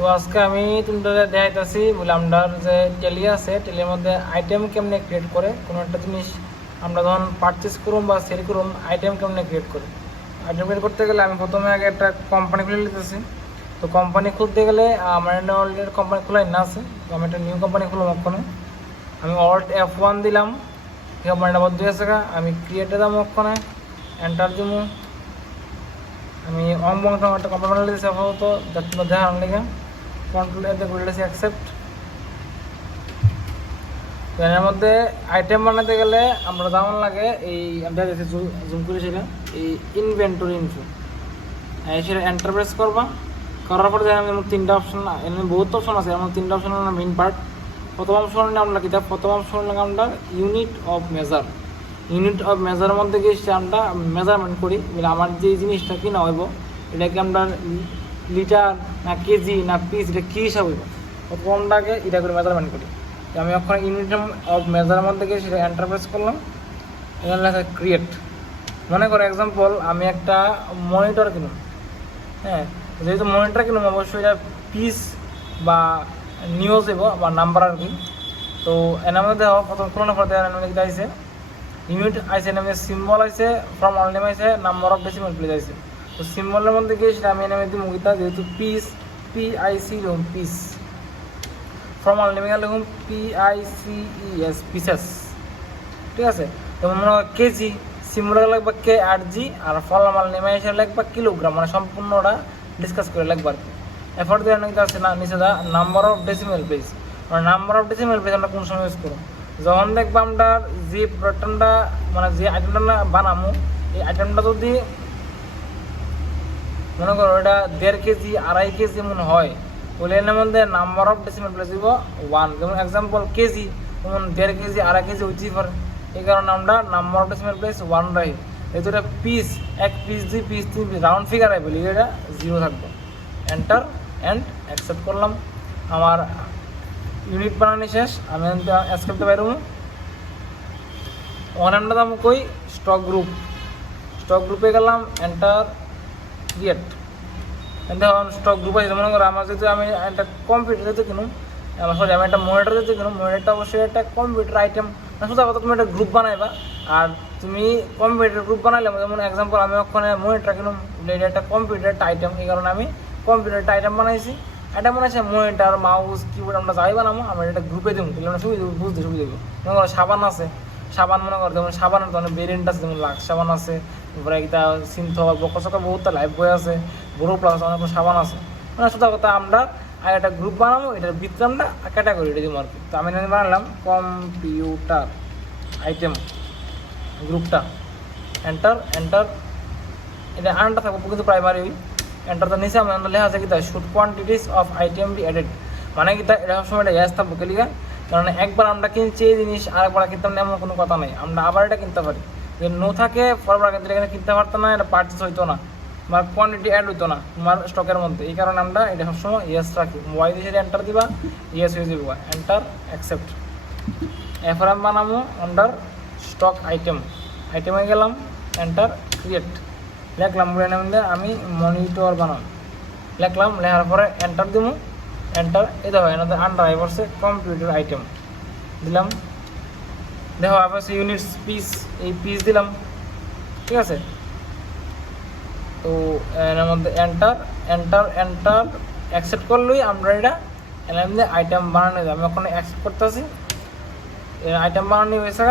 তো আজকে আমি তোমাদের দেখাইতেছি বলে আমরা যে টেলি আছে টেলির মধ্যে আইটেম কেমনে ক্রিয়েট করে কোনো একটা জিনিস আমরা যখন পারচেস করুম বা সেল করুম আইটেম কেমনে ক্রিয়েট করে। আইটেম ক্রিয়েট করতে গেলে আমি প্রথমে আগে একটা কোম্পানি খুলে নিতেছি। তো কোম্পানি খুলতে গেলে আমার অলরেডি কোম্পানি খোলাই না আছে, তো আমি একটা নিউ কোম্পানি খুললাম। ওখানে আমি Alt F1 দিলাম, কোম্পানিটা বদ্ধ হয়েছে। আমি ক্রিয়েটে দাম ওখানে এন্টার দিব। আমি অঙ্গন একটা কোম্পানি বানিয়ে দিয়েছি আপাতত দেখার লেগে কন্ট্রোল এতে করে দিয়েছি অ্যাকসেপ্ট। তো এর মধ্যে আইটেম বানাতে গেলে আমরা যেমন লাগে এই আমরা জুম করে সেটা এই ইনভেন্টরি ইনফো সেটা এন্টারপ্রেস করবা। করার পরে যেমন তিনটা অপশন, এমনি বহুত অপশন আছে, এমন তিনটা অপশন মেইন পার্ট। প্রথম অপশন আমরা কিতাব প্রথম অপশন আমরা unit of measure. Unit of মেজারের মধ্যে গিয়ে আমরা মেজারমেন্ট করি বলে আমার যে জিনিসটা কিনা হইব এটাকে আমরা লিটার না কেজি না পিস এটা কী হিসাব হইব প্রথমটাকে এটা করে মেজারমেন্ট করি। আমি ওখানে ইউনিট অফ মেজারের মধ্যে গিয়ে সেটা এন্টারপ্রেস করলাম। এখানে লেখা ক্রিয়েট। মনে করো এক্সাম্পল আমি একটা মনিটর কিনুম, হ্যাঁ, যেহেতু মনিটর কিনুম অবশ্যই এটা পিস বা নিউজ দেবো বা নাম্বার আর কি। তো এনার মধ্যে প্রথম কোনো পরে এটা আছে ইউনিট আছে, নামে সিম্বল আছে, ফ্রম অল নেম আছে, নাম্বার অফ ডেসিমাল প্লেস আছে। তো সিম্বলের মধ্যে গিয়ে সেটা আমি এনে দিই মুগিতা, যেহেতু পিস PIC লিখুন পিস, ফ্রম অল নেমে লিখুন PICES পিসেস, ঠিক আছে। যেমন মনে হয় কেজি সিম্বল লাগবে KRG আর ফর্মাল মাল নেমে এসে লাগবে কিলোগ্রাম, মানে সম্পূর্ণটা ডিসকাস করে লাগবে আর কি। এফোর্ট দিয়ে অনেক আছে না নিচে the number of decimal place, মানে নাম্বার অফ ডেসিমাল প্লেস আমরা কোন সময় ইউজ করব যখন দেখবো আমরা যে প্রোডাক্টটা মানে যে আইটেমটা না বানামো এই আইটেমটা যদি মনে করো এটা 1.5 কেজি 2.5 কেজি মনে হয় বলে এর মধ্যে নাম্বার অফ ডেসিমাল প্লেস দিব 1। যেমন এক্সাম্পল কেজি যেমন 1.5 কেজি 2.5 কেজি হইতেই পারে, এই কারণে আমরা নাম্বার অফ ডেসিমাল প্লেস 1 রাখি। যেহেতু এটা piece 1 piece 2 piece 3 piece round figure হয় বলি এটা 0 থাকবে। এন্টার অ্যান্ড অ্যাকসেপ্ট করলাম। আমার ইউনিট বানানো শেষ। আমি অ্যাকসেপ্ট বাইরো আমরা দাম কই স্টক গ্রুপে গেলাম, এন্টার ক্রিয়েট। এখন স্টক গ্রুপ আছে মনে করো আমার যেহেতু আমি একটা কম্পিউটার যেতে কিনুম, সরি আমি একটা মনিটর যেতে কিনুম, মনিটরটা অবশ্যই একটা কম্পিউটার আইটেম না, শুধু কথা তুমি একটা গ্রুপ বানাইবা। আর তুমি কম্পিউটার গ্রুপ বানাইলে যেমন এক্সাম্পল আমি ওখানে মনিটর কিনুম, এটা একটা কম্পিউটার একটা আইটেম, এই কারণে আমি কম্পিউটার একটা আইটেম বানাইছি। এটা মনে হচ্ছে মনিটর মাউস কিবোর্ড আমরা যাই বানাবো আমরা এটা গ্রুপে দিব, তাহলে আমরা সুবিধা বুঝতে সুবিধা দেবো। মনে করো সাবান আছে, সাবান মনে করো যেমন সাবানের তো অনেক ভেরিয়েন্ট আছে, যেমন লাক্স সাবান আছে, তারপরে একটা সিনথল বকসকা বহুত লাইফ বই আছে, গ্রো প্লাস অনেক সাবান আছে। মানে শুধু কথা আমরা আর একটা গ্রুপ বানাবো, এটার ভিতরে আমরা ক্যাটাগরি এটা দিব আর কি। তো আমি বানালাম কম্পিউটার আইটেম গ্রুপটা, এন্টার এটা আনটা থাকবো কিন্তু প্রাইমারি এন্টার তো নিচে আমি লেখা আছে কি তাই should quantities of item be added, মানে কি এটা সবসময় এটা গ্যাস থাকবো লিখা। কারণ একবার আমরা কিনছি এই জিনিস আরেকবার কিনতাম না এমন কোনো কথা নেই, আমরা আবার এটা কিনতে পারি। যদি নো থাকে পরবার কিন্তু এখানে কিনতে পারতাম না, এটা পারচেস হইতো না বা কোয়ান্টিটি অ্যাড হইতো না তোমার স্টকের মধ্যে। এই কারণে আমরা এটা সবসময় ইয়েস রাখি। মোবাইল দিয়ে এন্টার দিবা, ইয়েস হয়ে যাবো, এন্টার অ্যাকসেপ্ট। এরপর আমি বানাবো আন্ডার স্টক আইটেমে গেলাম, এন্টার ক্রিয়েট লিখলাম। আমি মনিটর বানাম লিখলাম, লেখার পরে এন্টার দিব, এন্টার এই দেখো এনাদের আন্ডার আইবসে কম্পিউটার আইটেম দিলাম। দেখো আইবসে ইউনিটস পিস, এই পিস দিলাম, ঠিক আছে। তো এর মধ্যে এন্টার অ্যাকসেপ্ট করলেই আমরা এটা এর মধ্যে আইটেম বানানো যাবে। আমি ওখানে অ্যাকসেপ্ট করতেছি, আইটেম বানানো হয়েছে।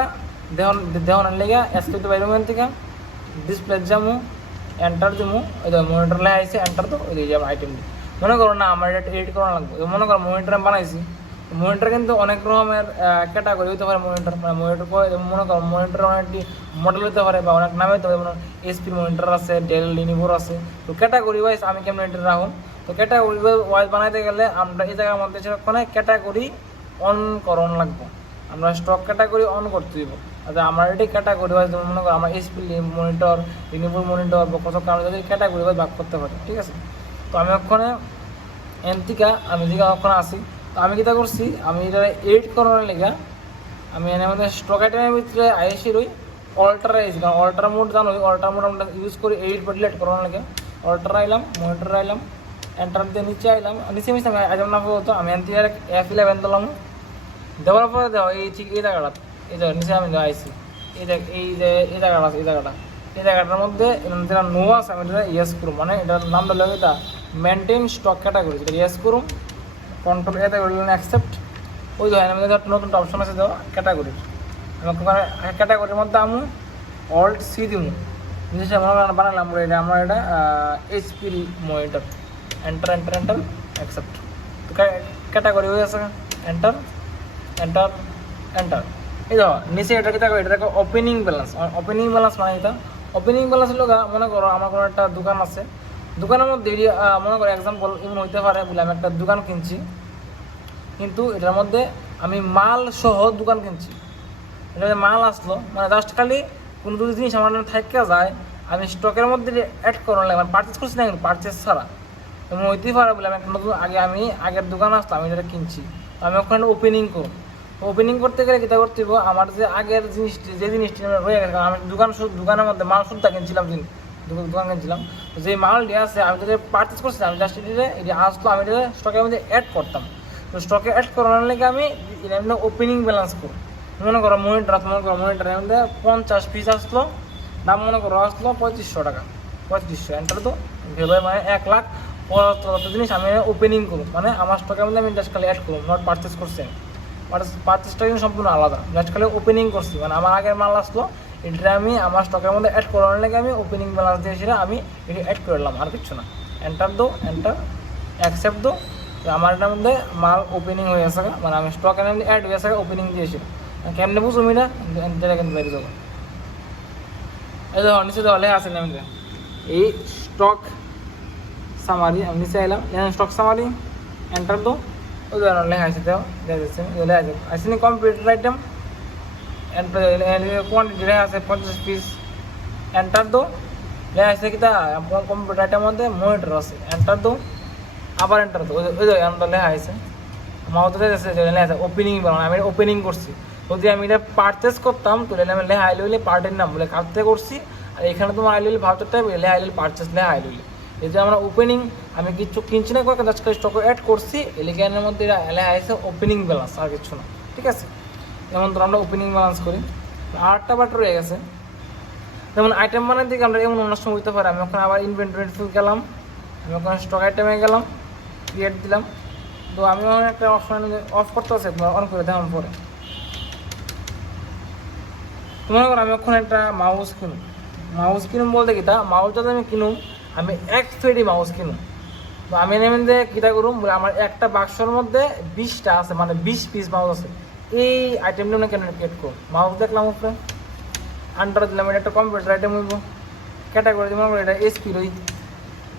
দেহন লেগে অ্যাকসেপ্ট বাইরে থেকে ডিসপ্লে যাবো, এন্টার দিবো, ওই দেখো মনিটর লেখা আছে এন্টার, তো ওই দিয়ে যাবো আইটেম দিয়ে। মনে করো না আমার এটা এডিট করা লাগবে, মনে করো মনিটর আমি বানাইছি। মনিটর কিন্তু অনেক রকমের ক্যাটাগরি হতে পারে মনিটর, মানে মনিটর মনে করো মনিটর অনেকটি মডেল হতে পারে বা অনেক নামে হতে পারে, যেমন HP মনিটর আছে, ডেল লিনোভোর আছে। তো ক্যাটাগরি ওয়াইজ আমি কেমন এটা রাখুন। তো ক্যাটাগরি ওয়াইজ বানাইতে গেলে আমরা এই জায়গার মধ্যে সেরকম ক্যাটাগরি অন করন লাগবো, আমরা স্টক ক্যাটাগরি অন করতে দিব। আচ্ছা আমার এটি ক্যাটাগরি ওয়াইজ মনে করো আমার HP মনিটর, লিনোভোর মনিটর বা কত কারণ যদি ক্যাটাগরি ওয়াইজ ভাগ করতে পারি, ঠিক আছে। তো আমি ওখানে এনতিকা আমি যেটা ওখানে আসি, তো আমি কীটা করছি আমি এটা এডিট করানোর লেগে আমি এর মধ্যে স্টক আইটেমের ভিতরে আইসি রই অল্টার আইসি, কারণ অল্টার মোড জানো অল্টার মোড আমরা ইউজ করি এডিট বা ডিলেট করানোর লেগে। অল্টার আইলাম, মনিটর আইলাম, এন্টার দিয়ে নিচে আইলাম, নিচে মিশে আমি আইলাম না বলতো, আমি এনটি F11 দিলাম, দেওয়ার পরে দেখো এই ঠিক এই জায়গাটা, এই জায়গা নিচে আমি আইসি, এই জায়গাটা আছে, এই জায়গাটার মধ্যে যেটা নো আছে আমি এটা ইয়েস করুম, মানে এটার নামটা লাগে এটা মেনটেন স্টক ক্যাটাগরি, যেটা ইয়েস করুম, কন্ট্রোল এতে করলেন অ্যাকসেপ্ট। ওই ধরেন আমি নতুন অপশন আছে দেওয়া ক্যাটাগরির, ওখানে ক্যাটাগরির মধ্যে আমি অল্ট সি দিব, জিনিসটা বানালাম আমরা এটা HP monitor, enter enter enter accept. তো ক্যাটাগরি হয়ে গেছে, এন্টার এন্টার এন্টার। এই দেখো নিচে এটা কি থাকো, এটা ওপেনিং ব্যালেন্স, মানে এটা ওপেনিং ব্যালেন্স হলো মনে করো আমার কোনো একটা দোকান আছে, দোকানের মধ্যে মনে করো এক্সাম্পল এমন হইতে পারে বলে আমি একটা দোকান কিনছি, কিন্তু এটার মধ্যে আমি মাল সহ দোকান কিনছি, এটা মাল আসলো মানে জাস্ট খালি কোনো যদি জিনিস আমার থাকা যায় আমি স্টকের মধ্যে অ্যাড করলাম, মানে পারচেস করছি না, কিন্তু পারচেস ছাড়া এমন হইতেই পারে বলে আমি একটা নতুন আমি আগের দোকান আসতো আমি যেটা কিনছি, আমি ওখানে ওপেনিং করব। ওপেনিং করতে গেলে কী করতে হবে, আমার যে আগের জিনিসটি রয়ে গেছে, আমি দোকানের মধ্যে মাল শুদ্ধা কিনছিলাম, দোকান কিনছিলাম, তো যে মালটি আছে আমি যদি পারচেস করছি আমি জাস্ট এটি আসতো আমি এটা স্টকের মধ্যে অ্যাড করতাম। তো স্টকে অ্যাড করানোর লেগে আমি ওপেনিং ব্যালেন্স করব। মনে করো মনিটরের মধ্যে 50 পিস আসলো, দাম মনে করো আসলো 3500 টাকা, 3500 এন্টার তো ভেবে মানে 1,75,000 জিনিস আমি ওপেনিং করব, মানে আমার স্টকের মধ্যে আমি জাস্ট খালি অ্যাড করব, নট পারচেস করছি, পারচেসটা কিন্তু সম্পূর্ণ আলাদা, জাস্ট খালি ওপেনিং করছি, মানে আমার আগের মাল আসলো এটা আমি আমার স্টকের মধ্যে অ্যাড করানোর লেগে আমি ওপেনিং ব্যালেন্স দিয়ে সেটা আমি এটি অ্যাড করলাম, আর কিছু না। এন্টার দো, এন্টার অ্যাকসেপ্ট দো, আমার এটার মধ্যে মাল ওপেনিং হয়ে গেছে, মানে আমি স্টকের মধ্যে অ্যাড হয়ে গেছে, ওপেনিং দিয়েছি। কেমনে বুঝো মিটা যেটা কিন্তু বাইরে যাবো, এই দেখো নিচে দেওয়া লেখা আছে আমি এই স্টক সামারি, আমি নিচে আইলাম স্টক সামারি, এন্টার দো, ওই ধরনের লেখা আছে দেওয়া যাচ্ছে, লেখা আছে আসেনি কম্পিউটার আইটেম, এন্টার কোয়ান্টিটি লেখা আছে 50 পিস, এন্টার দো, লেখা আছে কি তা কম্পিউটার আইটেমের মধ্যে মনিটর আছে, এন্টার দো, আবার এন্টার দো, ওই এন্টার লেখা আছে মাউথে আছে লেখা আছে ওপেনিং বানানো, আমি ওপেনিং করছি। যদি আমি এটা পারচেস করতাম তাহলে আমি লেখা আইলে পার্টের নাম বলে কাটতে করছি, আর এখানে তোমার আইলে ভাউচারটা লেখা আইলে পারচেস লেখা আইলে, এই যে আমরা ওপেনিং আমি কিছু কিনছি না করে আজকাল স্টকে অ্যাড করছি, এলিগানের মধ্যে লেখা আছে ওপেনিং ব্যালেন্স, আর কিছু না, ঠিক আছে। যেমন ধরো আমরা ওপেনিং ব্যালেন্স করি, আরেকটা বাট রয়ে গেছে, যেমন আইটেম বানার দিকে আমরা এমন অন্য সময় হতে পারে, আমি ওখানে আবার ইনভেন্টরি ফুল গেলাম, আমি ওখানে স্টক আইটেমে গেলাম, ক্রিয়েট দিলাম, তো আমি একটা অপশন অফ করতে আছে, তোমার অন করে দেওয়ার পরে মনে করো আমি ওখানে একটা মাউস কিনুম বলতে কি তা মাউস যদি আমি কিনুম, আমি এক ফেডি মাউস কিনুম, তো আমি এমনি কীটা করুম বলে আমার একটা বাক্সর মধ্যে 20টা আছে, মানে 20 পিস মাউস আছে, এই আইটেমটা আমি কেন ক্রিয়েট করুন, মাউস দেখলাম উপরে আন্ডার দিলাম, এটা একটা কম্পিউটার আইটেম হইব, ক্যাটাগরি মনে করো এটা এইচপি রই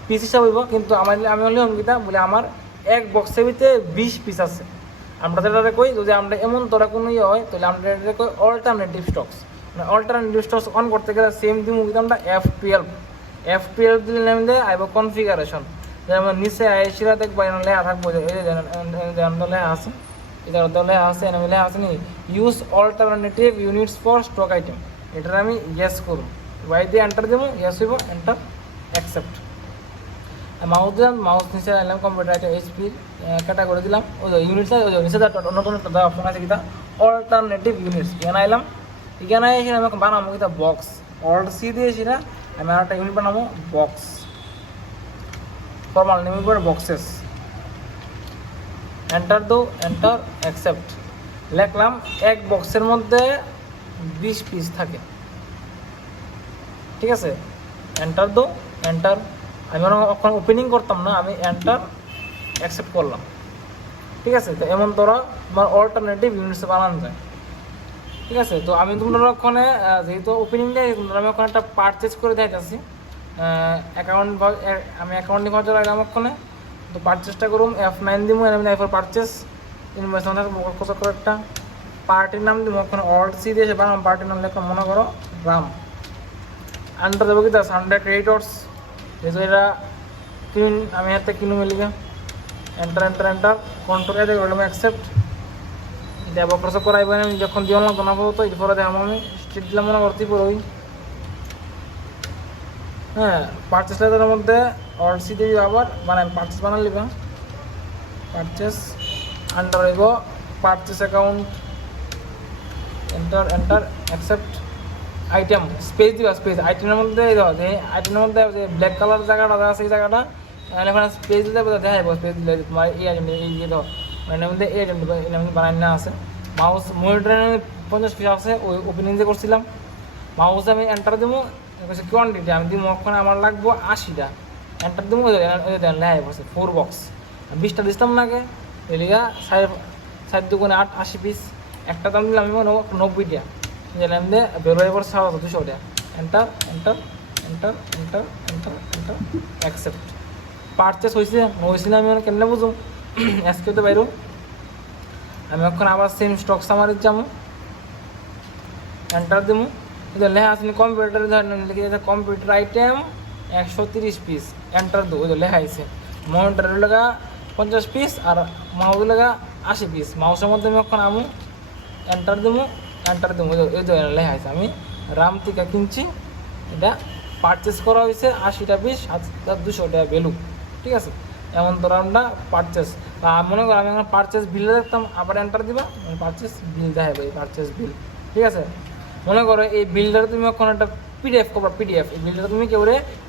পিস হিসাব হইব, কিন্তু আমি হলে অঙ্কিতা বলে আমার এক বক্সের ভিতরে 20 পিস আছে, আমরা যেটা কই যদি আমরা এমন তোরা কোনো ইয়ে হয় তাহলে আমরা এটা কই অল্টারনেটিভ স্টকস, মানে অল্টারনেটিভ স্টকস অন করতে গেলে সেম দিন কিন্তু আমরা F12 দিলে নাম দেয় আইব কনফিগারেশন, যেমন নিচে আইসিরা দেখবো এখানে লেখা থাকবো যে এই লেখা আছে, এটা লেখা আছে এখানে লেখা আছে নি use alternative units for stock item, এটার আমি ইয়েস করব, ওয়াই দিয়ে এন্টার দেবো, ইয়েস হইব, এন্টার অ্যাকসেপ্ট। মাউস দিলাম, মাউস নিচে আনলাম কম্পিউটার একটা এইচপি ক্যাটাগরি দিলাম, ওই ইউনিটস ওই নিচে নতুন একটা অপশন আছে কিতা অল্টারনেটিভ ইউনিটস, এখানে আইলাম, এখানে এসে আমি বানাবো কিতা বক্স, অল্ট সি দিয়েছি না, আমি আর একটা ইউনিট বানাবো বক্স, ফর্মাল নেম করে বক্সেস, এন্টার দো, এন্টার অ্যাকসেপ্ট, লিখলাম এক বক্সের মধ্যে 20 পিস থাকে, ঠিক আছে, এন্টার দো, এন্টার, আমি ওখানে ওপেনিং করতাম না, আমি এন্টার অ্যাকসেপ্ট করলাম, ঠিক আছে। তো এমন তোরা তোমার অল্টারনেটিভ ইউনিটস বানানো যায়, ঠিক আছে। তো আমি তোমরা ওখানে যেহেতু ওপেনিং দেয় আমি ওখানে একটা পারচেস করে দেখাচ্ছি, আমি অ্যাকাউন্টিং ভাউচার রাখলাম ওখানে, তো পারচেসটা করুম F9 দিব, এরপর পারচেস ইনভয়েস কত করে একটা পার্টির নাম দিব, ওখানে অল্ট সি দিয়ে বানাম পার্টির নাম লেখা মনে করো রাম, আন্ডার দেবো কি সানডে ক্রেডিটর্স, যেহেতু এটা কিন আমি হাতে কিনু মিলিগে, এন্টার এন্টার এন্টার কন্ট্রোল এ দেখলাম অ্যাকসেপ্ট, এটা বক্রস করাইব আমি যখন দিলাম জানাবো, তো এরপরে দেখাম আমি স্ট্রিট দিলাম মনে করতে পড়ি, হ্যাঁ পারচেস লেটারের মধ্যে অল্ট সি দিয়ে আবার মানে পারচেস বানাই লিবা পারচেস আন্ডার হইব purchase account enter enter accept item space দিবা স্পেস আইটেমের মধ্যে দাও যে আইটেমের মধ্যে যে ব্ল্যাক কালার জায়গাটা আছে এই জায়গাটা এখানে স্পেস দিতে দেখা যাবো স্পেস দিলে তোমার এই আইটেম এই যে দাও মানে মধ্যে এই আইটেম এর মধ্যে বানাই না আছে মাউস মনিটরে 50 পিস আছে ওই ওপেনিং যে করছিলাম মাউসে আমি এন্টার দেবো কোয়ান্টিটি আমি দিব ওখানে আমার লাগবো 80টা এন্টার দেবো লেহাই পড়ছে 4 বক্স 20টা দিতাম নাকি এলিগা 4×8 80 পিস একটা দাম দিলাম আমি 90টা যেলাম দিয়ে বেরোয় পড়ছে 200টা enter enter enter enter enter enter accept purchase হয়েছে না আমি কেন বুঝুম আজকে তো বাইরো আমি এখন আবার সেম স্টক সামারি যাবো এন্টার দেবো লেখা আছে কম্পিউটার লিখে যাচ্ছে কম্পিউটার আইটেম 130 পিস এন্টার দেবো লেখা আছে মনিটরের লাগা 50 পিস আর মাউস লাগা 80 পিস মাউসের মধ্যে আমি এখন আমু এন্টার দেবো এই তো লেখা আছে আমি রাম থেকে কিনছি এটা পারচেস করা হয়েছে 80টা পিস 200 টাকা ভ্যালু ঠিক আছে এমন তো রামটা পারচেস মনে করো আমি এখন পারচেস বিল দেখতাম আবার এন্টার দিবা পারচেস বিল দেখাবে পারচেস বিল ঠিক আছে মনে করো এই বিলটা তুমি এখন একটা পিডিএফ করবা পিডিএফ এই বিলটা তুমি কেউ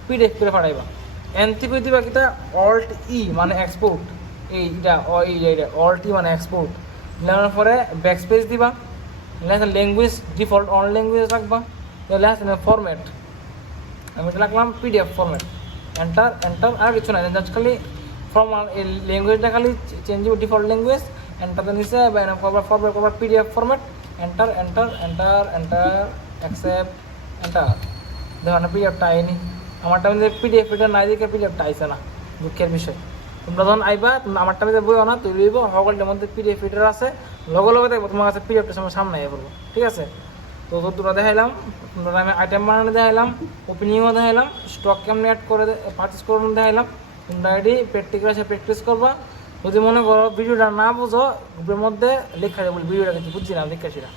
পিডিএফ করে পাঠাইবা এন থেকে দিবা কিটা অল্ট ই মানে এক্সপোর্ট এইটা অল্ট ই মানে এক্সপোর্ট নেওয়ার পরে ব্যাকস্পেস দিবা লেখা ল্যাঙ্গুয়েজ ডিফল্ট অন ল্যাঙ্গুয়েজ রাখবা লেখা ফরম্যাট আমি এটা রাখলাম পিডিএফ ফরম্যাট এন্টার এন্টার আর কিছু না জাস্ট খালি ফর্মাল এই ল্যাঙ্গুয়েজটা খালি চেঞ্জ হবে ডিফল্ট ল্যাঙ্গুয়েজ এন্টারটা নিচে ফরম্যাট করবা PDF format enter enter enter enter accept enter দেখো না পিডিএফটা আইনি আমারটা মধ্যে পিডিএফ এটা না দিকে পিডিএফটা আইসে না দুঃখের বিষয় তোমরা যখন আইবা আমারটা মধ্যে বইও না তুই লইব সকলটার মধ্যে পিডিএফ এটার আছে লগে লগে দেখবো তোমার কাছে পিডিএফটার সামনে আইয়া পড়বো ঠিক আছে তো তোমরা দেখাইলাম তোমরা আমি আইটেম বানানো দেখাইলাম ওপেনিংও দেখাইলাম স্টক কেমন অ্যাড করে পারচেস করে দেখাইলাম তোমরা এটি প্র্যাকটিক্যাল আছে প্র্যাকটিস করবা যদি মনে করো ভিডিওটা না বুঝো গ্রুপের মধ্যে লেখা যাবে ভিডিওটা কিছু বুঝছি না লেখা সেটা